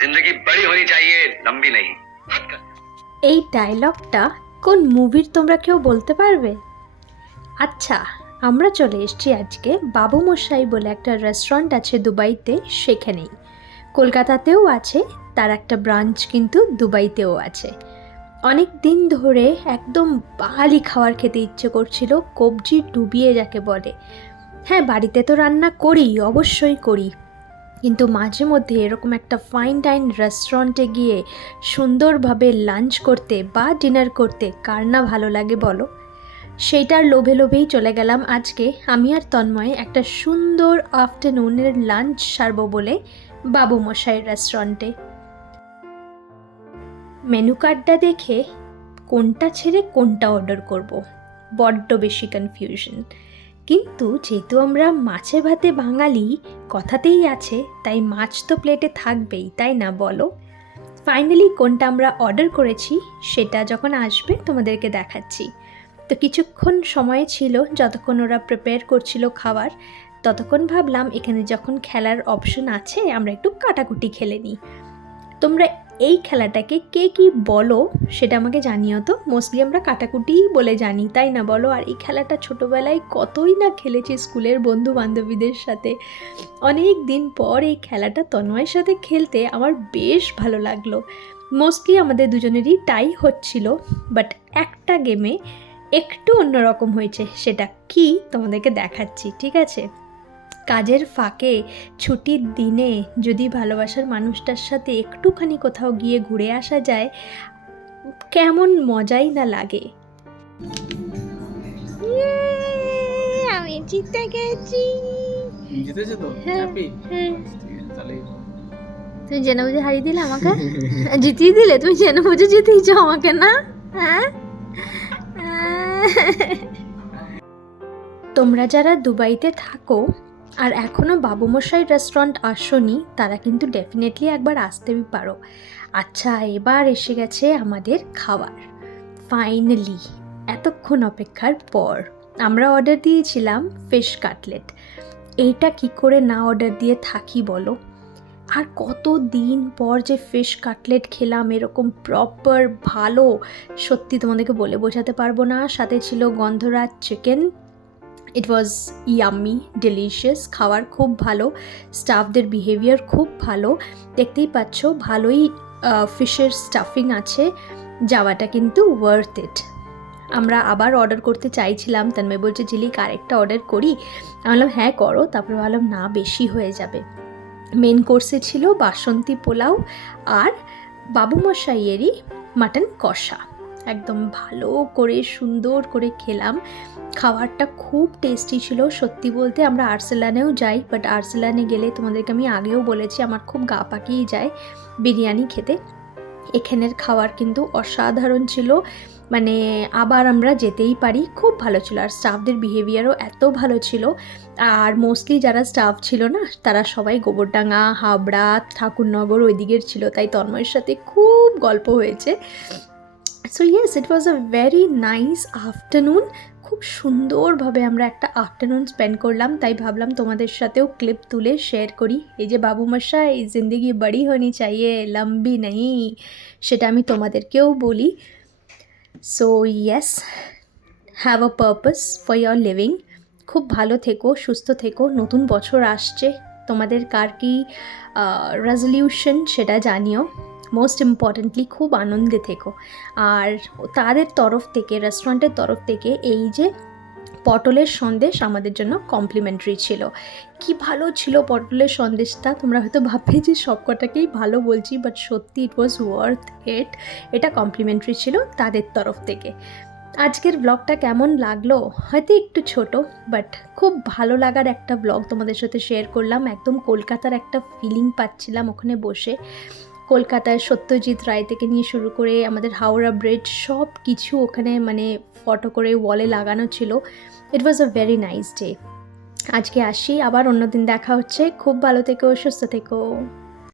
জিন্দগি বড়ি হনি চাইয়ে লম্বি এই ডায়লগটা কোন মুভির তোমরা কেউ বলতে পারবে? আচ্ছা আমরা চলে এসেছি আজকে বাবু মশাই বলে একটা রেস্টুরেন্ট আছে দুবাইতে, সেখানেই। কলকাতাতেও আছে, তার একটা ব্রাঞ্চ কিন্তু দুবাইতেও আছে। অনেক দিন ধরে একদম বাঙালি খাওয়ার খেতে ইচ্ছে করছিল, কবজি ডুবিয়ে যাকে বলে। হ্যাঁ বাড়িতে তো রান্না করি, অবশ্যই করি। কিন্তু মাঝে মধ্যে এরকম একটা ফাইন ডাইন রেস্টুরেন্টে গিয়ে সুন্দরভাবে লাঞ্চ করতে বা ডিনার করতে কার না ভালো লাগে বলো? সেইটার লোভে লোভেই চলে গেলাম আজকে। আমি আর তন্ময়ে একটা সুন্দর আফটারনুনের লাঞ্চ সারবো বলে বাবু মশাইয়ের রেস্টুরেন্টে মেনু কার্ডটা দেখে কোনটা ছেড়ে কোনটা অর্ডার করব? বড্ড বেশি কনফিউশন কিন্তু যেহেতু আমরা মাছে ভাতে বাঙালি, কথাতেই আছে, তাই মাছ তো প্লেটে থাকবেই, তাই না বলো? ফাইনালি কোনটা আমরা অর্ডার করেছি, সেটা যখন আসবে তোমাদেরকে দেখাচ্ছি। তো কিছুক্ষণ সময় ছিল যতক্ষণ ওরা প্রিপেয়ার করছিল খাবার, ততক্ষণ ভাবলাম এখানে যখন খেলার অপশন আছে, আমরা একটু কাটাকুটি খেলে নিই। তোমরা এই খেলাটাকে কে কি বলো সেটা আমাকে জানিও তো। মোস্টলি আমরা কাটাকুটিই বলে জানি, তাই না বলো? আর এই খেলাটা ছোটোবেলায় কতই না খেলেছি স্কুলের বন্ধু বান্ধবীদের সাথে। অনেক দিন পর এই খেলাটা তন্ময়ের সাথে খেলতে আমার বেশ ভালো লাগল। মোস্টলি আমাদের দুজনেরই টাই হচ্ছিল বাট একটা গেমে একটু অন্যরকম হয়েছে, সেটা কি তোমাদেরকে দেখাচ্ছি, ঠিক আছে? কাজের ফাঁকে ছুটির দিনে যদি ভালোবাসার মানুষটার সাথে একটুখানি কোথাও গিয়ে ঘুরে আসা যায় কেমন মজাই না লাগে। আমি জিতে গেছি। জিতেছে তো? হ্যাঁ, হ্যাপি হ্যাঁ। তাহলে তুমি জেনে বুঝে হারিয়ে দিলে আমাকে? জিতিয়ে দিলে? তুমি জেনে বুঝে জিতিয়েছো আমাকে না? হ্যাঁ। তোমরা যারা দুবাইতে থাকো আর এখনও বাবুমশাই রেস্টুরেন্ট আসনি, তারা কিন্তু ডেফিনেটলি একবার আসতেই পারো। আচ্ছা এবার এসে গেছে আমাদের খাবার। ফাইনালি এতক্ষণ অপেক্ষার পর আমরা অর্ডার দিয়েছিলাম ফিশ কাটলেট এইটা কি করে না অর্ডার দিয়ে থাকি বলো? আর কত দিন পর যে ফিশ কাটলেট খেলাম, এরকম প্রপার ভালো, সত্যি তোমাদেরকে বলে বোঝাতে পারব না। সাথে ছিল Gondhoraj chicken it was yummy delicious খাওয়ার খুব ভালো স্টাফদের বিহেভিয়ার খুব ভালো। দেখতেই পাচ্ছ, ভালোই ফিশের স্টাফিং আছে, যাওয়াটা কিন্তু ওয়ার্থ ইট আমরা আবার অর্ডার করতে চাইছিলাম তন্ময় বলছে ঝিলিক আরেকটা অর্ডার করি। আমি বললাম হ্যাঁ করো। তারপরে ভাবলাম, না, বেশি হয়ে যাবে। মেন কোর্সে ছিল বাসন্তী পোলাও আর বাবু মশাইয়েরই মাটন কষা। একদম ভালো করে, সুন্দর করে খেলাম। খাবারটা খুব টেস্টি ছিল, সত্যি বলতে আমরা আর্সেলানেও যাই বাট আর্সেলানে গেলে তোমাদেরকে আমি আগেও বলেছি, আমার খুব গা পাকিয়ে যায় বিরিয়ানি খেতে। এখানের খাবার কিন্তু অসাধারণ ছিল মানে আবার আমরা যেতেই পারি, খুব ভালো ছিল। আর স্টাফদের বিহেভিয়ারও এত ভালো ছিল। আর মোস্টলি যারা স্টাফ ছিল না, তারা সবাই গোবরডাঙ্গা, হাবড়া, ঠাকুরনগর ওই দিকের ছিল। তাই তন্ময়ের সাথে খুব গল্প হয়েছে। So yes it was a very nice afternoon খুব সুন্দরভাবে আমরা একটা আফটারনুন স্পেন্ড করলাম, তাই ভাবলাম তোমাদের সাথেও ক্লিপ তুলে শেয়ার করি। এই যে বাবু মশাই জিন্দগি বড়ি হনি চাইয়ে, লম্বি নেই, সেটা আমি তোমাদেরকেও বলি। So yes have a purpose for your living খুব ভালো থেকো, সুস্থ থেকো, নতুন বছর আসছে। তোমাদের কার কি রেজলিউশন সেটা জানিও। মোস্ট ইম্পর্টেন্টলি খুব আনন্দে থেকো। আর তাদের তরফ থেকে রেস্টুরেন্টের তরফ থেকে এই যে পটলের সন্দেশ আমাদের জন্য কমপ্লিমেন্টারি ছিল। কি ভালো ছিল পটলের সন্দেশটা? তোমরা হয়তো ভাববে যে সব কটাকেই ভালো বলছি বাট সত্যি ইট ওয়াজ ওয়ার্থ ইট এটা কমপ্লিমেন্টারি ছিল তাদের তরফ থেকে। আজকের ব্লগটা কেমন লাগল? হয়তো একটু ছোট বাট খুব ভালো লাগার একটা ব্লগ তোমাদের সাথে শেয়ার করলাম। একদম কলকাতার একটা ফিলিং পাচ্ছিলাম ওখানে বসে। কলকাতায় সত্যজিৎ রায় থেকে নিয়ে শুরু করে আমাদের হাওড়া ব্রিজ সব কিছু ওখানে মানে ফটো করে ওয়ালে লাগানো ছিল। It was a very nice day আজকে আসি, আবার অন্যদিন দেখা হচ্ছে। খুব ভালো থেকো, সুস্থ থেকো।